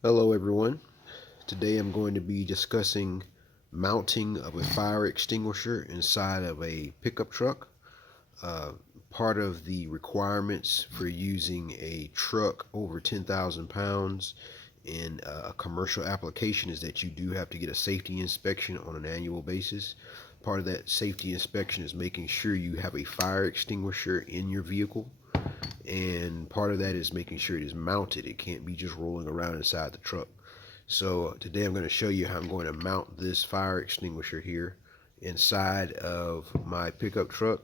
Hello everyone. Today I'm going to be discussing mounting of a fire extinguisher inside of a pickup truck. Uh, Part of the requirements for using a truck over 10,000 pounds in a commercial application is that you do have to get a safety inspection on an annual basis. Part of that safety inspection is making sure you have a fire extinguisher in your vehicle, and part of that is making sure it is mounted. It can't be just rolling around inside the truck. So today I'm going to show you how I'm going to mount this fire extinguisher here inside of my pickup truck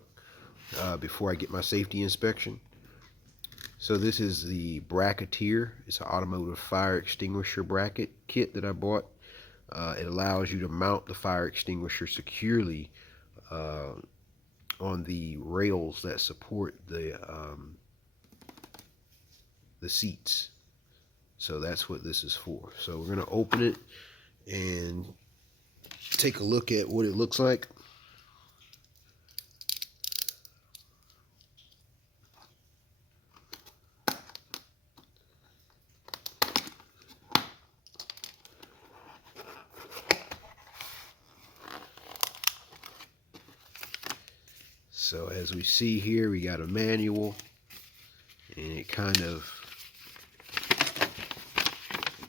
before I get my safety inspection. So this is the bracketeer. It's an automotive fire extinguisher bracket kit that I bought. It allows you to mount the fire extinguisher securely on the rails that support the seats. So that's what this is for. So we're going to open it and take a look at what it looks like. So as we see here, we got a manual, and it kind of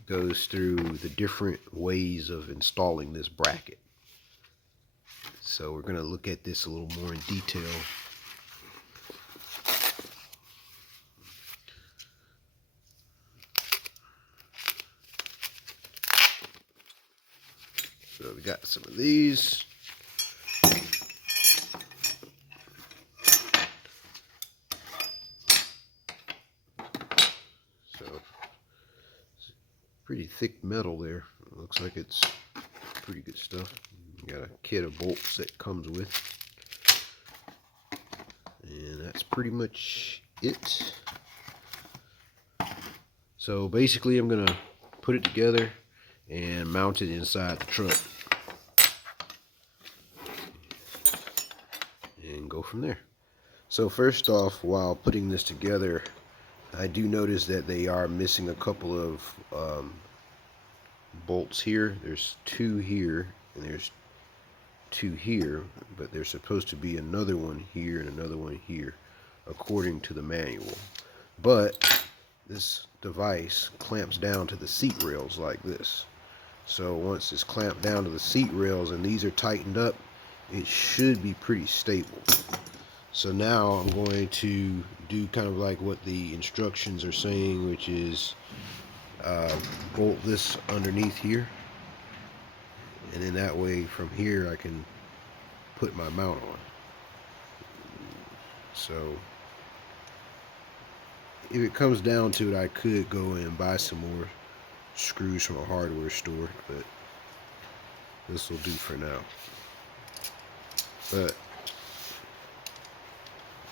goes through the different ways of installing this bracket. So we're going to look at this a little more in detail. So we got some of these. So pretty thick metal there. It looks like it's pretty good stuff. You got a kit of bolts that comes with, and that's pretty much it. So basically I'm gonna put it together and mount it inside the truck and go from there. So first off, while putting this together, I do notice that they are missing a couple of bolts here. There's two here and there's two here, but there's supposed to be another one here and another one here according to the manual. But this device clamps down to the seat rails like this. So once it's clamped down to the seat rails and these are tightened up, it should be pretty stable. So now I'm going to do kind of like what the instructions are saying, which is bolt this underneath here, and then that way from here I can put my mount on. So if it comes down to it, I could go and buy some more screws from a hardware store, but this will do for now. But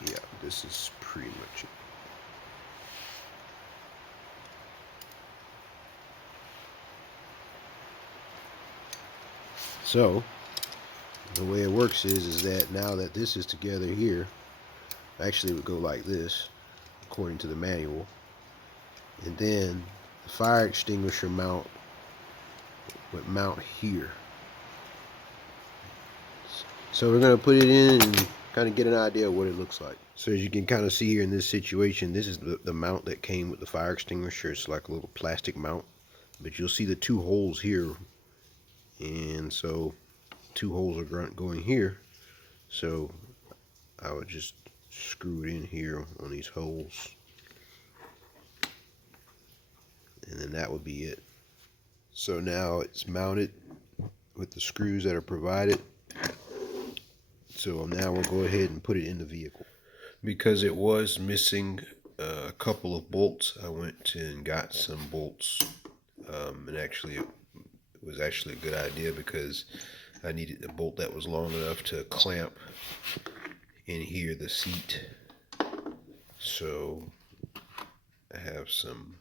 yeah, this is pretty much it. So the way it works is that now that this is together here, actually it would go like this according to the manual, and then the fire extinguisher mount would mount here. So we're going to put it in and kind of get an idea of what it looks like. So as you can kind of see here in this situation, this is the mount that came with the fire extinguisher. It's like a little plastic mount, but you'll see the two holes here, and so two holes are going here. So I would just screw it in here on these holes, and then that would be it. So now it's mounted with the screws that are provided. So now we'll go ahead and put it in the vehicle. Because it was missing a couple of bolts, I went and got some bolts, and actually it was actually a good idea because I needed a bolt that was long enough to clamp in here the seat. So I have some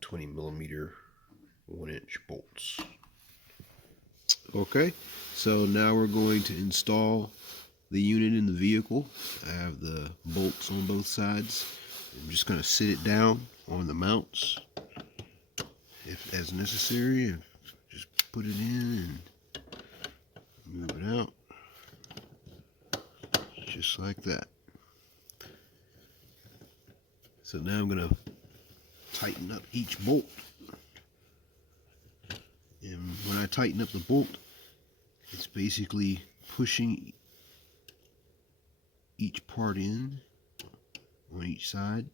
20 millimeter 1-inch bolts. Okay, so now we're going to install the unit in the vehicle. I have the bolts on both sides. I'm just going to sit it down on the mounts. as necessary and just put it in and move it out just like that. So now I'm going to tighten up each bolt, and when I tighten up the bolt, it's basically pushing each part in on each side,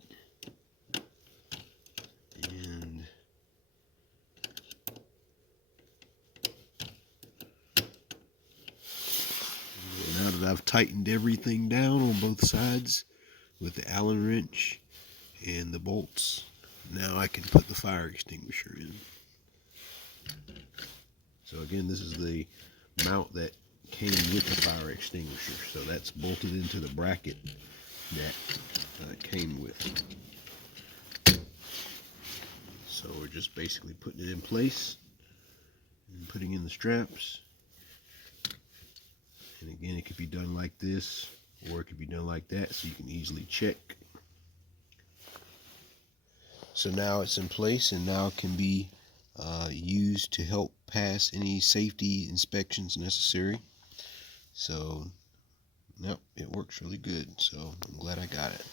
and now that I've tightened everything down on both sides with the Allen wrench and the bolts, now I can put the fire extinguisher in. So again, this is the mount that came with the fire extinguisher. So that's bolted into the bracket that it came with. So we're just basically putting it in place and putting in the straps. And again, it could be done like this, or it could be done like that, so you can easily check. So now it's in place, and now it can be used to help pass any safety inspections necessary. So, yep, it works really good. So I'm glad I got it.